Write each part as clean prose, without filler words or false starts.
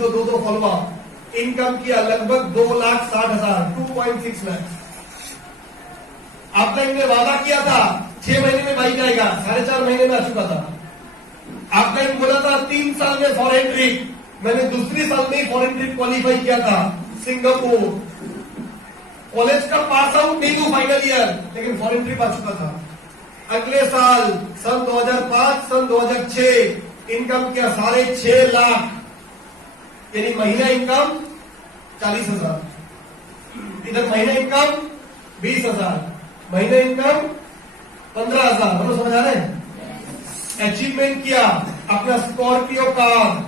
दो follower income किया लगभग 2,60,000 2.6 लाख। आपने इनने वादा किया था 6 महीने में भाई जाएगा, 4.5 महीने में आ चुका था। आपने इन बोला था 3 साल में फॉरेन ट्रिप, मैंने दूसरी साल में ही फॉरेन ट्रिप क्वालिफाई किया था सिंगापुर। कॉलेज का पास आउट नहीं हूं फाइनल ईयर, लेकिन फॉरेन ट्रिप आ चुका था। अगले साल सन 2005 सन 2006 इनकम किया 6.5 लाख, यानी महीना इनकम 40,000। इधर महीना इनकम 20,000, महीना इनकम 15,000। बोलो समझ आ रहे हैं? अचीवमेंट किया अपना स्कॉर्पियो कार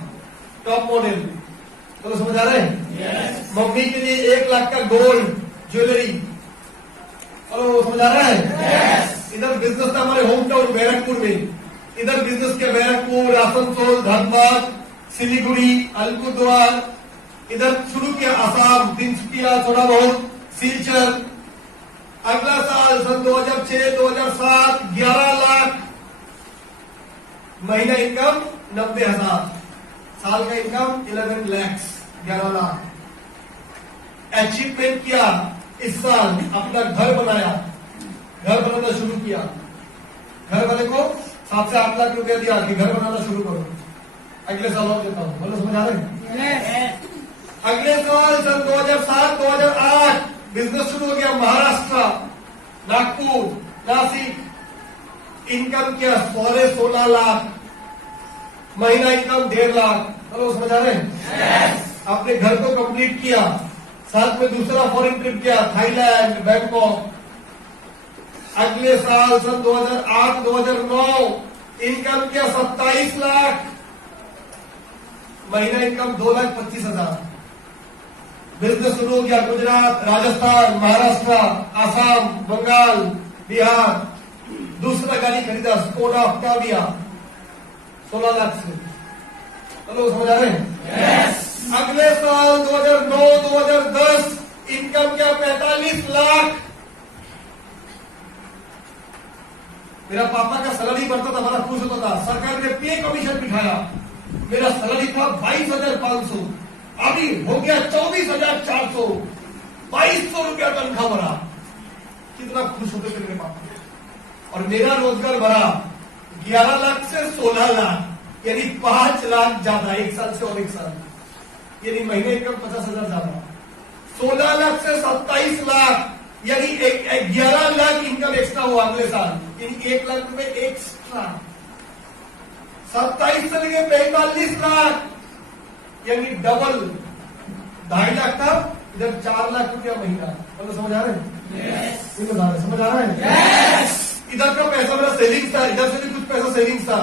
टॉप मॉडल। बोलो समझ आ रहे हैं? मम्मी के लिए 1 लाख का गोल्ड ज्वेलरी। बोलो समझ आ रहा है? इधर बिजनेस था हमारे होम टाउन बैरकपुर में, इधर बिजनेस किया बैरकपुर, आसनसोल, धनबाद, सिलीगुड़ी, अलीपुरद्वार। इधर शुरू किया आसाम, तिनसुकिया, थोड़ा बहुत सिलचर। अगला साल सन 2006-2007 11 लाख, महीना इनकम 90,000, साल का इनकम 11 लाख, 11 लाख। अचीवमेंट किया इस साल अपना घर बनाया, घर बनाना शुरू किया। घर वाले को 7 से 8 लाख रुपया दिया कि घर बनाना शुरू करो। अगले साल और देता हूं, बोलो समझ आ रहे हैं? अगले साल सन 2007-2008 बिजनेस शुरू हो गया महाराष्ट्र, नागपुर, नासिक। इनकम किया 16 लाख, महीना इनकम 1.5 लाख। बोलो समझ आ रहे हैं? आपने घर को कंप्लीट किया, साथ में दूसरा फॉरेन ट्रिप किया थाईलैंड, बैंकॉक। अगले साल सन 2008-2009 इनकम किया 27 लाख, महीना इनकम 2,25,000। बिजनेस शुरू हो गया गुजरात, राजस्थान, महाराष्ट्र, आसाम, बंगाल, बिहार। दूसरा गाड़ी खरीदा स्कोडा ऑक्टाविया 16 लाख से। चलो समझ आ रहे हैं? अगले साल 2009-2010 इनकम क्या 45 लाख। मेरा पापा का सैलरी बढ़ता था, बड़ा खुश होता था। सरकार ने पे कमीशन बिठाया, मेरा सैलरी था 22,500, अभी हो गया 24,400, 2,200 रुपया तनख्वाह बढ़ा। कितना खुश होते थे मेरे पापा। और मेरा रोजगार बढ़ा 11 लाख से 16 लाख, यानी 5 लाख ज्यादा एक साल से और एक साल, यानी महीने इनकम 50,000 ज्यादा। 16 लाख से 27 लाख, यानी 11 लाख इनकम एक्स्ट्रा हुआ अगले साल, यानी 1 लाख रुपए एक्स्ट्रा। 27 से लेके 45 लाख, यानी डबल। 2.5 लाख था, इधर 4 लाख रुपया महीना। बोलो समझ आ रहे हैं? समझ आ रहा है? इधर का पैसा मेरा सेविंग्स था, इधर से भी कुछ पैसा सेविंग्स था।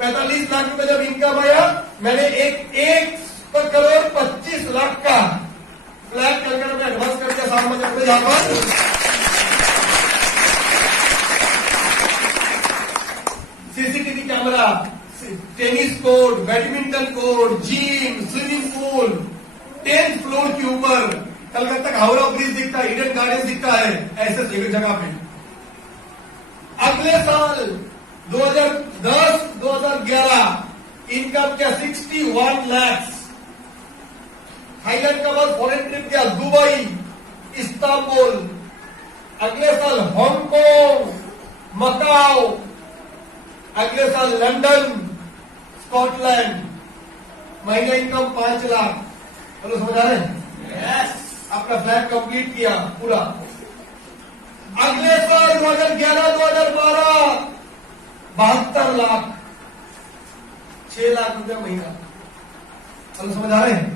45 लाख रुपए जब इनकम आया, मैंने 1,25,00,000 का फ्लैट कलकत्ता में एडवांस कर दिया। साथ में अपने यहाँ पर CCTV camera, tennis court, badminton court, gym, swimming pool, 10th floor के ऊपर। कलकत्ता का हावड़ा ब्रिज दिखता है, ईडन गार्डन दिखता है, ऐसे जगह पे। अगले साल 2010-2011 इनकम क्या 61 लाख। थाईलैंड का बाद फॉरेन ट्रिप किया दुबई, इस्तांबुल। अगले साल हांगकांग, मकाओ। अगले साल लंदन, स्कॉटलैंड। महीना इनकम 5 लाख। चलो समझ आ रहे हैं? अपना फ्लैट कंप्लीट किया पूरा। अगले साल 2011-2012 72 लाख, 6 लाख रुपया महीना। चलो समझ आ रहे हैं?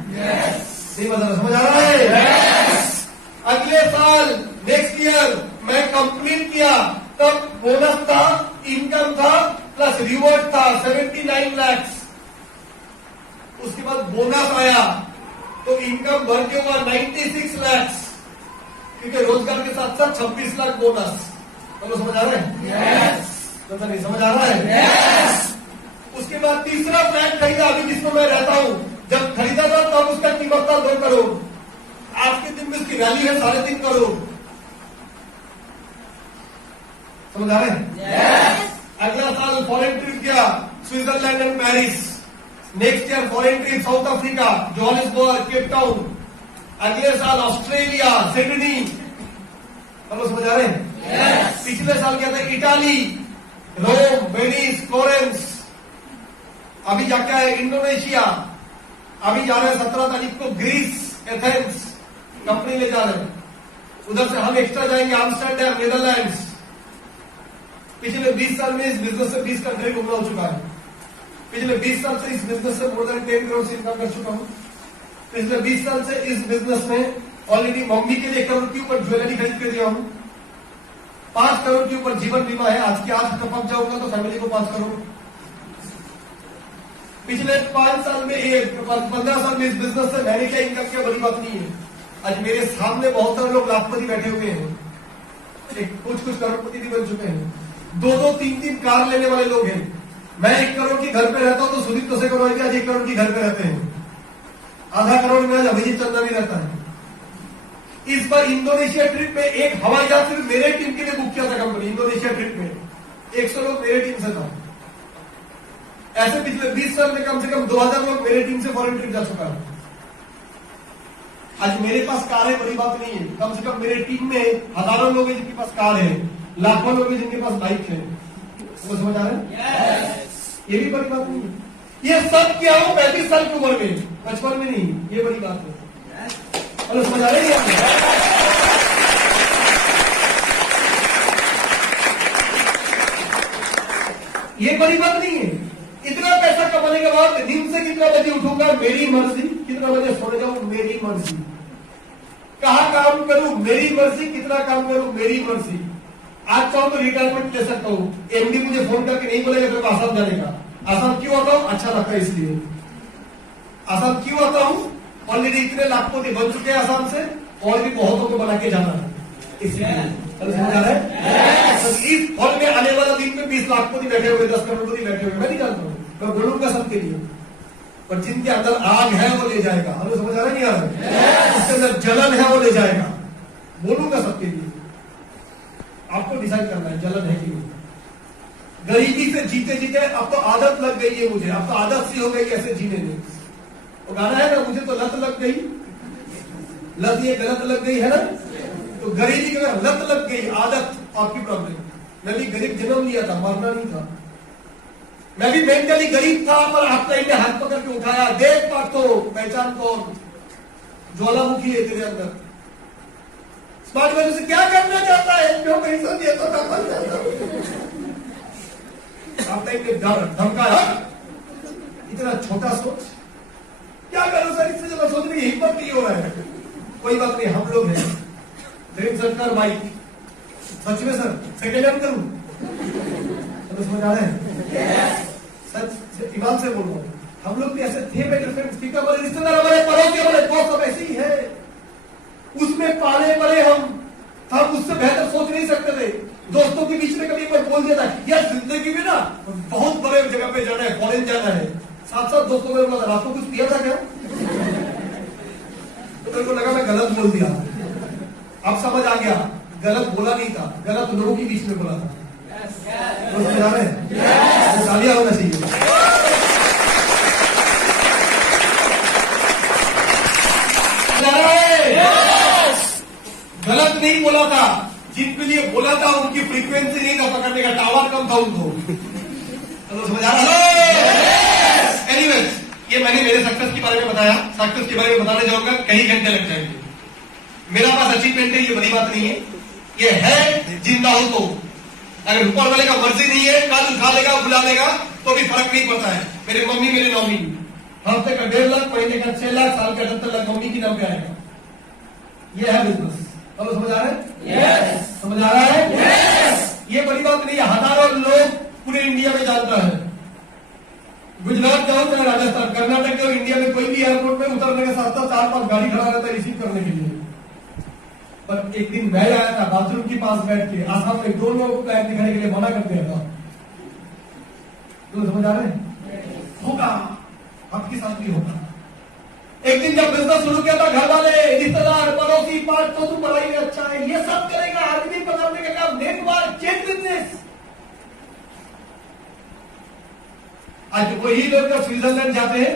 नहीं समझ आ रहा है? अगले साल नेक्स्ट ईयर मैं कंप्लीट किया, तब बोनस था, इनकम था, प्लस रिवॉर्ड था 79 लाख। उसके बाद बोनस आया तो इनकम बढ़ के हुआ 96 लाख, क्योंकि रोजगार के साथ साथ 26 लाख बोनस। बोलो समझ आ रहे हैं? नहीं समझ आ रहा है? उसके बाद तीसरा फ्लैट खरीदा, अभी जिसको मैं रहता हूं। जब खरीदा था तब उसका कीमत था 2 करोड़, आज के दिन में उसकी वैल्यू है 3.5 करोड़। समझ आ रहे हैं? अगला साल फॉरेन ट्रिप किया Switzerland and Paris, next year foreign trip south Africa, Johannesburg, Cape Town, अगले साल ऑस्ट्रेलिया, सिडनी। हम समझ आ रहे हैं? पिछले साल क्या था? इटाली, रोम, वेनिस, फ्लोरेंस। अभी जाके आए इंडोनेशिया, अभी जा रहे हैं 17 तारीख को ग्रीस, एथेंस, कंपनी ले जा रहे हैं। उधर से हम एक्स्ट्रा जाएंगे आम्स्टरडैम, नीदरलैंड्स। पिछले 20 साल में इस बिजनेस से 20 कंट्री घूमना हो चुका है। पिछले 20 साल से इस बिजनेस से मोर देन 10 करोड़ से इनकम कर चुका हूं। पिछले 20 साल से इस बिजनेस में ऑलरेडी मम्मी के लिए 1 करोड़ के ऊपर ज्वेलरी खरीद के दिया हूं। 5 करोड़ के ऊपर जीवन बीमा है। आज के आज टपक जाऊंगा तो फैमिली को 5 करोड़। पिछले 5 साल में 15 साल में इस बिजनेस से मैंने क्या इनकम किया, बड़ी बात नहीं है। आज मेरे सामने बहुत सारे लोग लाखपति बैठे हुए हैं, कुछ करोड़पति भी बन चुके हैं। 2-2, 3-3 कार लेने वाले लोग हैं। मैं 1 करोड़ की घर पे रहता हूं तो सुदीप दसे करोड़ के आज 1 करोड़ की घर पे रहते हैं। आधा करोड़ में आज अभिजीत चंदा भी रहता है। इस बार इंडोनेशिया ट्रिप में एक हवाई जहाज सिर्फ मेरे टीम के लिए बुक किया था कंपनी। इंडोनेशिया ट्रिप में 100 लोग मेरे टीम से था। ऐसे पिछले 20 साल में कम से कम 2000 लोग मेरे टीम से फॉरेन ट्रिप जा चुका है। आज मेरे पास कार है, बड़ी बात नहीं है। कम से कम मेरे टीम में हजारों लोग हैं जिनके पास कार है, लाखों लोग हैं जिनके पास बाइक है। वो समझ आ रहे हैं? ये भी बड़ी बात नहीं है। ये सब किया हो 35 साल की उम्र में, 55 में नहीं। ये बड़ी बात है। और समझ आ रहे हैं? ये बड़ी बात नहीं है। इतना पैसा कमाने के बाद नींद से कितना बजे उठूंगा, मेरी मर्जी। कितना बजे सोने जाऊं, मेरी मर्जी। कहां काम करूं, मेरी मर्जी। कितना काम करूं, मेरी मर्जी। आज चाहूं तो रिटायरमेंट ले सकता हूं। एमडी मुझे फोन करके नहीं बोलेगा तेरे को आसाम जाने का। आसाम क्यों आता हूं? अच्छा लगता है इसलिए। आसाम क्यों आता हूं? ऑलरेडी इतने लाखपति बन चुके हैं आसाम से, और भी बहुतों को बना के जाना है, इसलिए। समझ आ रहा है? इस हॉल में आने वाला दिन में 20 लाखपति बैठे हुए, 10 करोड़पति बैठे हुए। मैं नहीं जानता हूं, मैं बोलूंगा सबके लिए। पर जिनके अंदर आग है वो ले जाएगा। हमें समझ आ रहा नहीं आ रहा? उसके अंदर जलन है वो ले जाएगा। बोलूंगा सबके लिए। आपको डिसाइड करना है जलन है कि नहीं। गरीबी से जीते जीते अब तो आदत लग गई है मुझे। अब तो आदत सी हो गई ऐसे जीने में। वो गाना है ना, मुझे तो लत लग गई। लत ये गलत लग गई है ना। तो गरीबी की लत लग गई, आदत आपकी प्रॉब्लम। मैं भी गरीब जन्म लिया था, मरना नहीं था। मैं भी मेंटली गरीब था, पर आपका इन्हें हाथ पकड़ के उठाया। देख पार तो पहचान कौन, ज्वालामुखी है तेरे अंदर। स्मार्ट वजह से क्या करना चाहता है, क्यों पैसा दिया तो आपका इन्हें धमकाया। इतना छोटा सोच, क्या करो सर, इससे ज्यादा सोचने की हिम्मत नहीं हो रहा है। कोई बात नहीं, हम लोग हैं। ड्रीम सरकार बाइक, सच में सर सेकेंड हैंड करूं तो समझ आ रहे हैं? सच ईमान से बोल रहा हूं। हम लोग भी ऐसे थे, मेरे फ्रेंड्स, ठीक है, हमारे रिश्तेदार, हमारे पड़ोसी, हमारे दोस्त सब ऐसे ही है। उसमें पाले पड़े हम उससे बेहतर सोच नहीं सकते थे। दोस्तों के बीच में कभी कोई बोल दिया था, यार जिंदगी में ना बहुत बड़े जगह पे जाना है, फॉरेन जाना है। साथ साथ दोस्तों ने बोला, रात को कुछ पिया था क्या? तो मेरे को लगा मैं गलत बोल दिया। अब समझ आ गया, गलत बोला नहीं था, गलत लोगों के बीच में बोला था। तो समझ आ रहे हैं? तालियां होना चाहिए। गलत नहीं बोला था, जिनके लिए बोला था उनकी फ्रीक्वेंसी नहीं था पकड़ने का, टावर कम था उनको। तो समझ आ रहा है? एनीवेज, ये मैंने मेरे सक्सेस के बारे में बताया। सक्सेस के बारे में बताने जाऊंगा कई घंटे लग जाएंगे। मेरा पास अचीवमेंट है, ये बड़ी बात नहीं है। ये है जिंदा हो तो। अगर ऊपर वाले का मर्जी नहीं है, कल उठा लेगा, बुला लेगा, तो भी फर्क नहीं पड़ता है। मेरे मम्मी, मेरे नॉमिनी, हफ्ते का 1.5 लाख, महीने का 6 लाख, साल का 78 लाख मम्मी की नाम पे आएगा। ये है बिजनेस। तो समझ आ रहा है? yes. समझ आ रहा है? yes. ये बड़ी बात नहीं है। हजारों लोग पूरे इंडिया में जानता है। गुजरात जाओ चाहे राजस्थान, कर्नाटक जाओ, इंडिया में कोई भी एयरपोर्ट में उतरने के साथ साथ 4-5 गाड़ी खड़ा रहता है रिसीव करने के लिए। पर एक दिन मैं आया था बाथरूम के पास बैठ के, आसाम में 2 लोगों को पैर दिखाने के लिए मना कर दिया था। तो समझ आ रहे हैं? होगा, आपके साथ भी होगा। एक दिन जब बिजनेस शुरू किया था, घर वाले, रिश्तेदार, पड़ोसी, पार्ट तो तू पढ़ाई में अच्छा है, ये सब करेगा, आदमी पकड़ने का काम, नेटवर्क, चेक बिजनेस। आज वही लोग जब स्विट्जरलैंड जाते हैं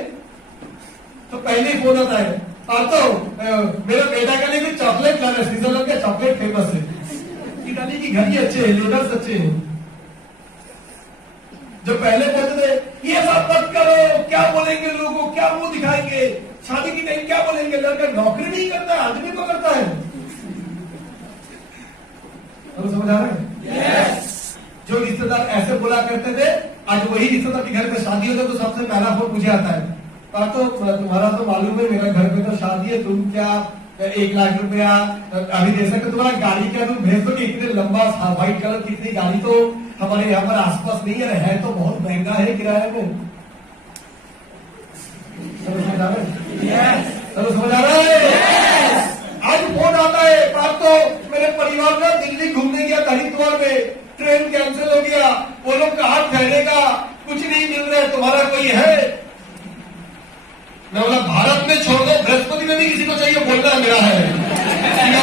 तो पहले ही फोन आता है, तो मेरे बेटा का लिए भी चॉकलेट लाना है, स्विट्जरलैंड का चॉकलेट फेमस है। इटाली की घर ही अच्छे हैं, लीडर्स अच्छे हैं। जो पहले कहते थे ये सब मत करो, क्या बोलेंगे लोगों, क्या मुंह दिखाएंगे, शादी की टाइम क्या बोलेंगे, लड़का नौकरी नहीं करता, आदमी तो करता है। तो समझ आ रहा है? yes. जो रिश्तेदार ऐसे बोला करते थे, आज वही रिश्तेदार के घर पे शादी होता तो सबसे पहला फोन मुझे आता है, तो तुम्हारा तो मालूम है मेरा घर पे तो शादी है, तुम क्या 1 लाख रुपया अभी दे सकते, तुम्हारा गाड़ी क्या तुम भेज दो कि इतने लंबा व्हाइट कलर की इतनी गाड़ी तो हमारे यहाँ पर आसपास नहीं है तो बहुत महंगा है किराए में। समझ आ रहा है? आज फोन आता है, तो मेरे परिवार में दिल्ली घूमने गया, हरिद्वार में ट्रेन कैंसिल हो गया, वो लोग कहाँ ठहरेगा, कुछ नहीं मिल रहा है, तुम्हारा कोई है? मैं बोला भारत में छोड़ दो, बृहस्पति में भी किसी को चाहिए बोलना मेरा है। हेलो,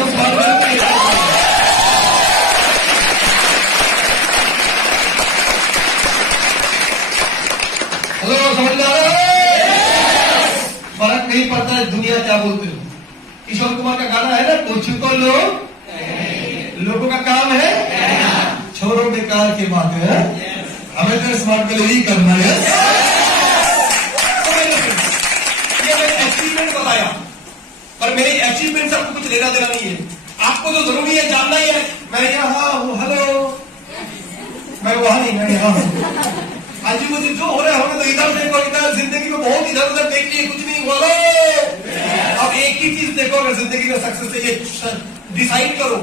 समझ आ रहा है? फर्क नहीं पड़ता है दुनिया क्या बोलते हो। किशोर कुमार का गाना है ना, कुछ तो लोगों का काम है, छोड़ो बेकार की बात है, हमें तो स्मार्ट के लिए ही करना है। ये मैंने अचीवमेंट बताया, पर मेरी अचीवमेंट से आपको कुछ लेना देना नहीं है। आपको तो जरूरी है जानना ही है, मैं यहाँ हूँ, हेलो, मैं वहां नहीं, मैं यहाँ हूँ। आज मुझे जो हो रहा है हमें तो इधर देखो, इधर जिंदगी में बहुत इधर उधर देख लिए, कुछ नहीं हुआ। अब एक ही चीज देखो अगर जिंदगी में सक्सेस है, ये डिसाइड करो।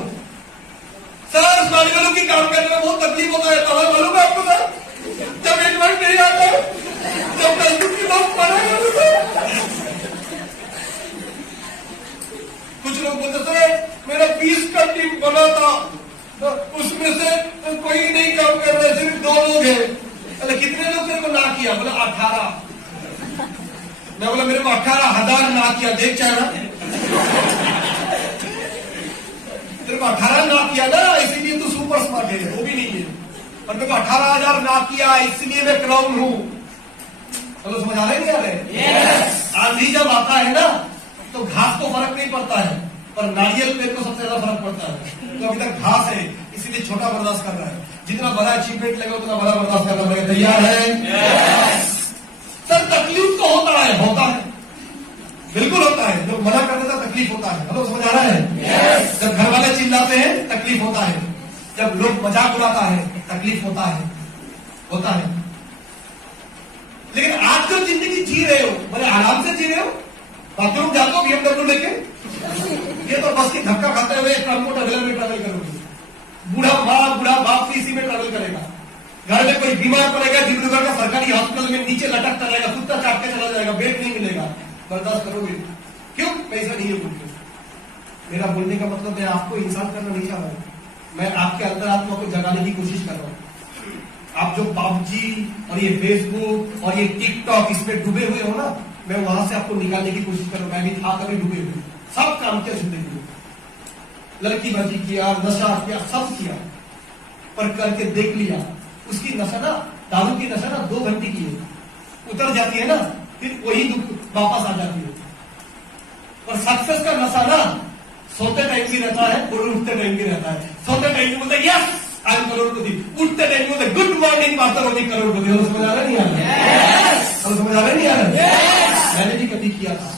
सर स्मार्ट वैल्यू की काम करने में बहुत तकलीफ होता है, तो मालूम है आपको सर, जब एडवांस नहीं आता, जब फेसबुक की बात पढ़ा, कुछ लोग बोलते सर मेरा 20 का टीम बना था, तो उसमें से कोई नहीं काम कर रहा, सिर्फ 2 लोग हैं। अरे कितने लोग तेरे को ना किया? बोला 18। मैं बोला मेरे को 18,000 ना किया, देख चाहे ना तेरे को 18 ना किया ना, इसीलिए तू सुपर स्मार्ट है, वो भी नहीं है। और मेरे को 18,000 ना किया, इसलिए मैं क्राउन हूं। चलो समझ आ रहे नहीं आ रहे? आंधी जब आता है ना तो घास को फर्क नहीं पड़ता है, पर नारियल पेड़ को सबसे ज्यादा फर्क पड़ता है। तो अभी तक घास है इसीलिए छोटा बर्दाश्त कर रहा है, जितना बड़ा अचीवमेंट लगे उतना बड़ा बर्दाश्त करना पड़ेगा। तैयार है? सर तकलीफ तो होता है, बिल्कुल होता है। लोग मना करते थे तकलीफ होता है। हेलो, समझ आ रहा है? जब घर वाले चिल्लाते हैं तकलीफ होता है, जब लोग मजाक उड़ाता है तकलीफ होता है। लेकिन आजकल जिंदगी जी रहे हो, बड़े आराम से जी रहे हो। बाथरूम जाते हो BMW लेके, ये तो बस की धक्का खाते हुए ट्रांसपोर्ट अवेलेबल में ट्रैवल करोगे। बूढ़ा माँ बूढ़ा बाप भी इसी में ट्रैवल करेगा। घर में कोई बीमार पड़ेगा, डिब्रूगढ़ का सरकारी हॉस्पिटल में नीचे लटकता रहेगा, कुत्ता चाट के चला जाएगा, बेड नहीं मिलेगा। बर्दाश्त करोगे? क्यों? पैसा नहीं है बोलते। मेरा बोलने का मतलब है आपको इंसान करना नहीं चाह रहा हूं, मैं आपके अंतरात्मा को जगाने की कोशिश कर रहा हूं। आप जो PUBG और ये फेसबुक और ये टिकटॉक इसमें डूबे हुए हो ना, मैं वहां से आपको निकालने की कोशिश कर रहा हूं। मैं भी था कभी डूबे हुए, सब काम किया जिंदगी में, लड़कीबाजी किया, नशा किया, सब किया, पर करके देख लिया। उसकी नशा ना, दारू की नशा ना 2 घंटे की है, उतर जाती है ना, फिर वही दुख वापस आ जाती है। और सक्सेस का नशा ना सोते टाइम भी रहता है और उठते टाइम भी रहता है। सोते टाइम में बोलते यस आई एम करोड़पति, उठते टाइम में बोलते गुड मॉर्निंग माता रोटी करोड़पति। समझ आ रहा नहीं आ रहा? समझ आ रहा नहीं आ रहा? मैंने भी कभी किया था।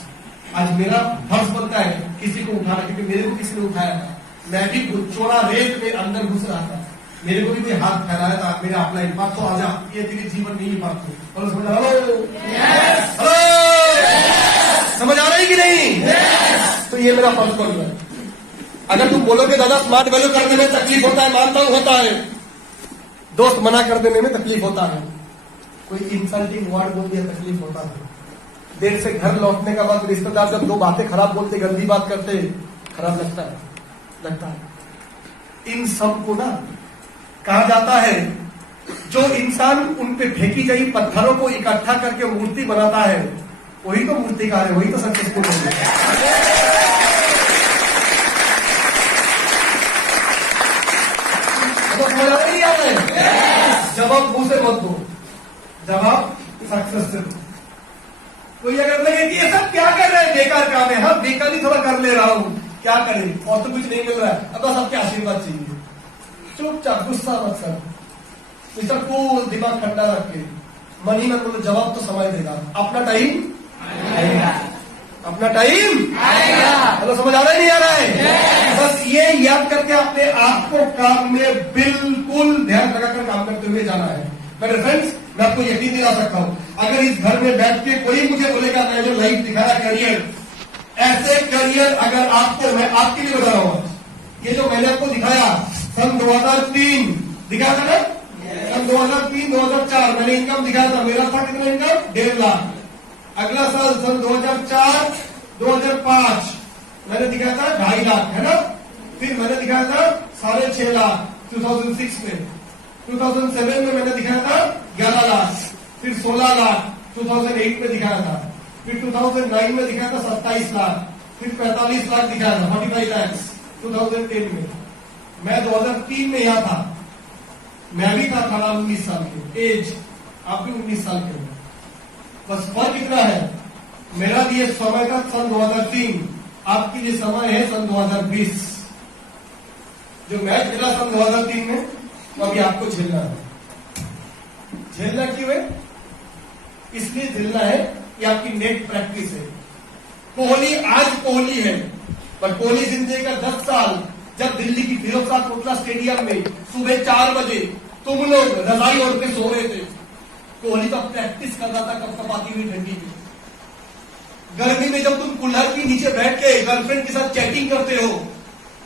आज मेरा फर्ज बनता है किसी को उठाना, क्योंकि मेरे को किसी ने उठाया था। मैं भी चोरा रेत में अंदर घुस रहा था, मेरे को भी कोई हाथ फैलाया था, मेरा अपलाइन बात तो आजा, ये तेरे जीवन में ही बात हो। और समझ आ रहा? हेलो, समझ आ रही कि नहीं? तो ये मेरा फर्ज बन रहा है। अगर तुम बोलोगे दादा स्मार्ट वैल्यू करने में तकलीफ होता है, मानता हूं होता है, दोस्त मना कर देने में तकलीफ होता है, कोई इंसल्टिंग वर्ड बोल दिया तकलीफ होता है, देर से घर लौटने का बाद रिश्तेदार जब 2 बातें खराब बोलते, गंदी बात करते, खराब लगता है। इन सब को ना कहा जाता है, जो इंसान उन पे फेंकी गई पत्थरों को इकट्ठा करके मूर्ति बनाता है, वही तो मूर्तिकार है, वही तो सक्सेसफुल है। जवाब मुंह से मत दो, जवाब सक्सेस। कोई अगर लगे कि ये सब क्या कर रहे हैं, बेकार काम है, हाँ बेकार ही थोड़ा कर ले रहा हूं, क्या करें, और तो कुछ नहीं मिल रहा है, अब बस आपके आशीर्वाद चाहिए। चुपचाप गुस्सा मत कर, मिस्टर कूल, दिमाग ठंडा रख के मन ही में बोलो, जवाब तो समय देगा, अपना टाइम आएगा, अपना टाइम आएगा। मतलब समझ आ रहा है नहीं आ रहा है? बस ये याद करके अपने आप को काम में बिल्कुल ध्यान लगाकर काम करते हुए जाना है। मेरे फ्रेंड्स, मैं आपको यकीन दिला सकता हूं, अगर इस घर में बैठ के कोई मुझे बोलेगा मैं जो लाइफ दिखाया करियर, ऐसे करियर अगर आपको, मैं आपके लिए बता रहा हूं, ये जो मैंने आपको दिखाया सन 2003 दिखाया था ना, सन 2003-2004 मैंने इनकम दिखाया था, मेरा था कितना इनकम, 1.5 लाख। अगला साल सन 2004-2005 मैंने दिखाया था 2.5 लाख, है ना। फिर मैंने दिखाया था 6.5 लाख 2006 में। 2007 में मैंने दिखाया था 11 लाख, फिर 16 लाख 2008 में दिखाया था, फिर 2009 में दिखाया था 27 लाख, फिर 45 लाख दिखाया था, 45 लाख 2010 में। मैं 2003 में यहां था, मैं भी था 18-19 साल के एज, आप भी 19 साल के हो, बस फर्क इतना है, मेरा लिए समय था सन 2003, आपके लिए समय है सन 2020। जो मैं खेला सन 2003 में, तो अभी आपको झेलना है। झेलना क्यों है? इसलिए झेलना है कि आपकी नेट प्रैक्टिस है। कोहली आज कोहली है, पर कोहली जिंदगी का 10 साल जब दिल्ली की फिरोज शाह कोटला स्टेडियम में सुबह 4 बजे तुम लोग रजाई ओढ़ के सो रहे थे, कोहली तो प्रैक्टिस कर रहा था कपकपाती हुई ठंडी में। गर्मी में जब तुम कूलर के नीचे बैठ के गर्लफ्रेंड के साथ चैटिंग करते हो,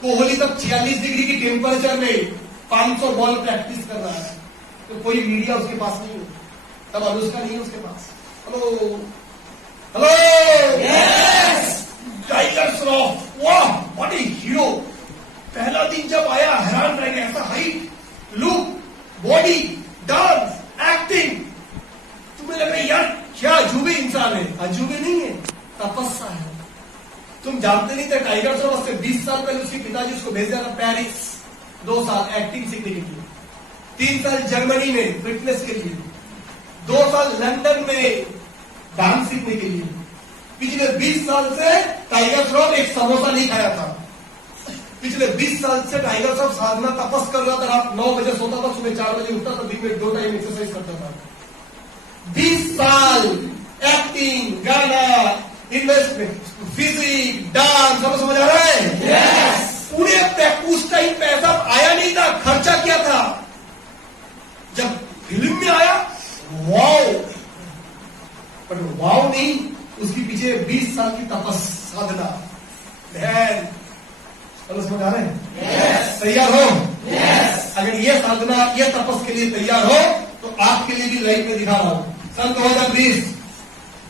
कोहली तब 46 डिग्री की टेम्परेचर में 500 बॉल प्रैक्टिस कर रहा है, तो कोई मीडिया उसके पास नहीं हो, तब अनुष्का नहीं है उसके पास। Hello hello, yes, Tiger Shroff, वाह व्हाट ए हीरो। पहला दिन जब आया हैरान रह गया, ऐसा height, look, body, dance, acting, तुम्हें लगा यार क्या अजूबे इंसान है। अजूबे नहीं है, तपस्या है। तुम जानते नहीं थे टाइगर श्रॉफ से 20 साल पहले उसके पिताजी उसको भेज दिया था पेरिस, 2 साल एक्टिंग सीखने के लिए, 3 साल जर्मनी में फिटनेस के लिए, 2 साल लंदन में डांस सीखने के लिए। पिछले 20 साल से टाइगर श्रॉफ एक समोसा नहीं खाया था। पिछले 20 साल से टाइगर श्रॉफ साधना तपस कर रहा था, रात 9 बजे सोता था, सुबह 4 बजे उठता था, दिन में 2 टाइम एक्सरसाइज करता था। 20 साल एक्टिंग, गाना, इन्वेस्टमेंट, फिजिक, डांस, सब समझ आ रहा है? yes. पूरे उस टाइम पैसा आया नहीं था, खर्चा किया था। जब फिल्म में आया वाओ, पर वाओ नहीं, उसके पीछे 20 साल की तपस साधना, ध्यान। समझ आ रहे हैं? yes. तैयार हो? yes. अगर ये साधना, ये तपस के लिए तैयार हो, तो आपके लिए भी लाइफ में दिखा रहा हूं। सन 2020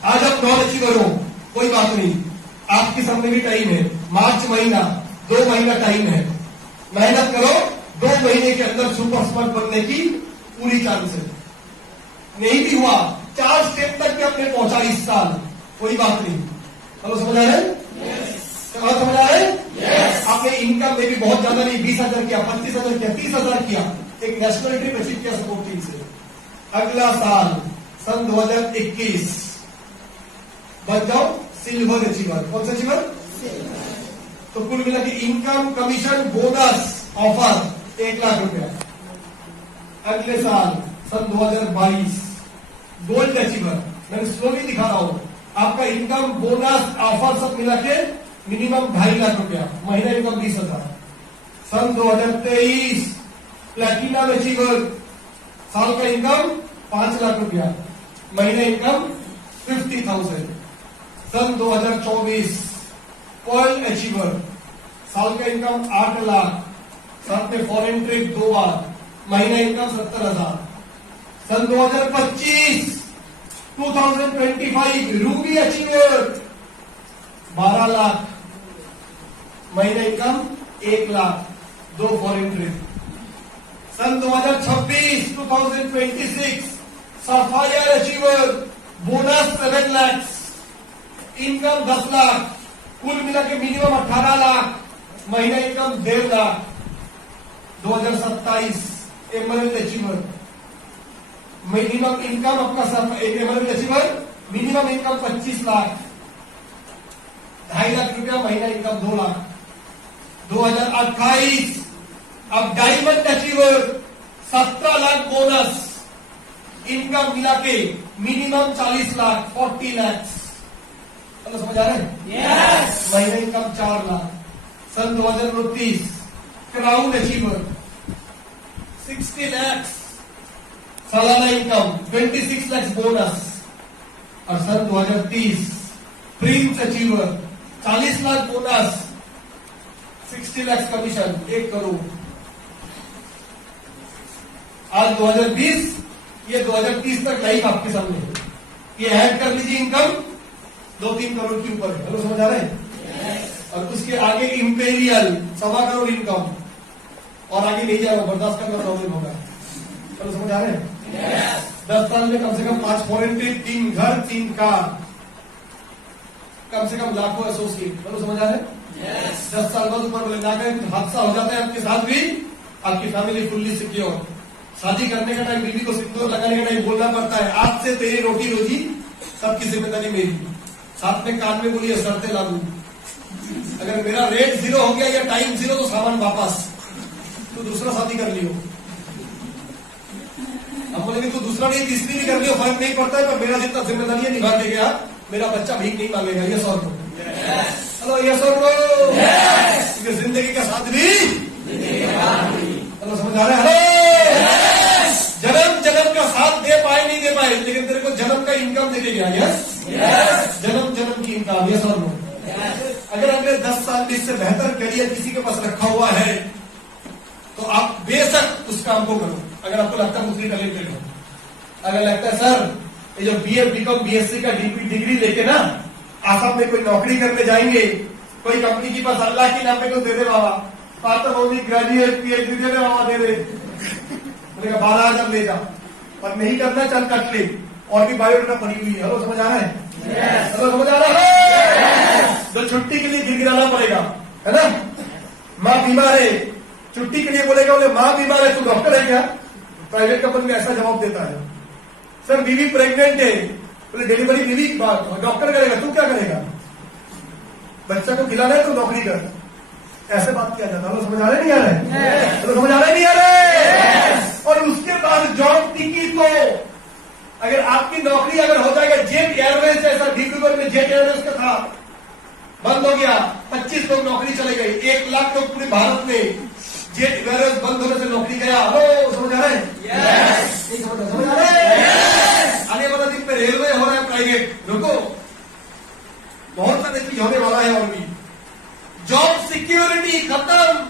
आज आप नॉन अचीवर हो, कोई बात नहीं, आपके सामने भी टाइम है, मार्च महीना, 2 महीना टाइम है, मेहनत करो, 2 महीने के अंदर सुपर स्मार्ट बनने की पूरी चांस है। नहीं भी हुआ, 4 स्टेप तक भी आपने पहुंचा इस साल, कोई बात नहीं। चलो समझ आ रहे हैं? समझ आ रहे हैं? आपने इनकम में भी बहुत ज्यादा नहीं, 20,000 किया, 25,000 किया, 30,000 किया, एक नेशनल ट्रिप अचीव किया सपोर्ट टीम से। अगला साल सन 2021 बन जाओ सिल्वर अचीवर। कौन सा अचीवर? तो कुल मिला के income, commission, bonus, offer 1 lakh रुपया। अगले साल सन 2022 गोल्ड अचीवर, मैंने स्लोली दिखा रहा हूं, आपका इनकम, बोनस, ऑफर सब मिला के मिनिमम 2.5 लाख रुपया, महीना इनकम 20,000। सन 2023 प्लैटिनम अचीवर, साल का इनकम 5 लाख रुपया, महीना इनकम 50,000। सन 2024 पर्ल अचीवर, साल का इनकम 8 लाख, साथ में फॉरेन ट्रिप 2 बार, महीना इनकम 70,000। सन 2025 रूबी अचीवर 12 लाख, महीना इनकम 1 लाख, 2 फॉरेन ट्रिप। सन 2026 sapphire achiever, bonus 7 lakh, income 10 lakh, कुल मिला के मिनिमम 18 लाख, महीना income 1.5 lakh. 2027 emerald achiever, minimum income अपना सब average achiever minimum income 25 lakh, 2.5 lakh रुपया महीना इनकम 2 लाख। 2028 अब diamond achiever 17 lakh bonus, income मिला के मिनिमम 40 लाख 40 लाख। चलो समझ आ रहा है? Yes. महीना इनकम 4 लाख। सन 2029 क्राउन अचीवर 60 लाख सालाना इनकम, 26 लाख बोनस। और सन 2030 Prince achiever 40 lakh bonus, 60 lakh commission, 1 crore. आज 2020, ये 2030 तक लाइफ आपके सामने है। ये ऐड कर लीजिए इनकम 2-3 करोड़ के ऊपर है। हेलो समझ आ रहे हैं? और उसके आगे इंपेरियल 1.25 करोड़ इनकम, और आगे नहीं जाएगा, बर्दाश्त करना प्रॉब्लम होगा। चलो समझ आ रहे हैं? 10 साल में कम से कम 5 फॉरेन ट्रिप, 3 घर, 3 कार, कम से कम लाखों एसोसिएट। चलो समझ आ रहे हैं? 10 साल बाद ऊपर बोले ना करें, हादसा हो जाता है आपके साथ भी, आपकी फैमिली फुल्ली सिक्योर। शादी करने का टाइम बीवी को सिंदूर लगाने का टाइम बोलना पड़ता है, आज से तेरी रोटी रोजी सबकी जिम्मेदारी मेरी। साथ में कान में बोलिए शर्तें लागू, अगर मेरा रेट 0 हो गया या टाइम 0 तो सामान वापस, तो दूसरा शादी कर लियो। हम बोलेंगे तो दूसरा नहीं तीसरी भी कर लियो, फर्क नहीं पड़ता है, पर मेरा जितना जिम्मेदारी निभा के गया, मेरा बच्चा भीख नहीं मांगेगा। ये सौ नो, हेलो ये सौ नो, क्योंकि जिंदगी का साथ भी हेलो समझ आ रहा है? जन्म जन्म का साथ दे पाए नहीं दे पाए, लेकिन तेरे को जन्म का इनकम देके गया। यस, जन्म जन्म की इनकम। यस और नो? अगर अगले 10 साल में इससे बेहतर करियर किसी के पास रखा हुआ है, तो आप बेशक उस काम को करो। अगर आपको लगता है मुझे टैलेंटेड हो, अगर लगता है सर ये जो बीए बीकॉम बीएससी का डिग्री लेके ना आसाम में कोई नौकरी करने जाएंगे, कोई कंपनी के पास अल्लाह के नाम पे कुछ दे दे बाबा, पात्र होगी ग्रेजुएट पीएचडी दे दे बाबा, दे दे 12,000 ले जा, पर नहीं करना चल कट ले, और भी बायोडाटा पड़ी हुई है। हेलो समझ आ रहा है? हेलो समझ आ रहा है? तो छुट्टी के लिए गिड़गिड़ाना पड़ेगा, है ना? माँ बीमार है, छुट्टी के लिए बोलेगा, बोले माँ बीमार है, तू डॉक्टर है क्या? प्राइवेट कंपनी में ऐसा जवाब देता है। सर बीवी प्रेग्नेंट है, बोले डिलीवरी बीवी डॉक्टर करेगा, तू क्या करेगा? बच्चा को खिलाना है तो नौकरी कर, ऐसे बात किया जाता है। समझ आ रहे नहीं आ रहे? तो समझ आ रहे नहीं आ रहे? और उसके बाद जॉब टिकी तो अगर आपकी नौकरी अगर हो जाएगा, जेट एयरवेज जैसा डिब्रूगढ़ में जेट एयरवेज का था, बंद हो गया, 25 लोग नौकरी चले गए, 1 लाख लोग पूरे भारत में जेट एयरवेज बंद होने से नौकरी गया। हो समझ आ रहे हैं? समझ आ रहे हैं? आने वाला दिन में रेलवे हो रहा है प्राइवेट, रुको बहुत सारे चीज होने वाला है। और भी जॉब सिक्योरिटी खत्म,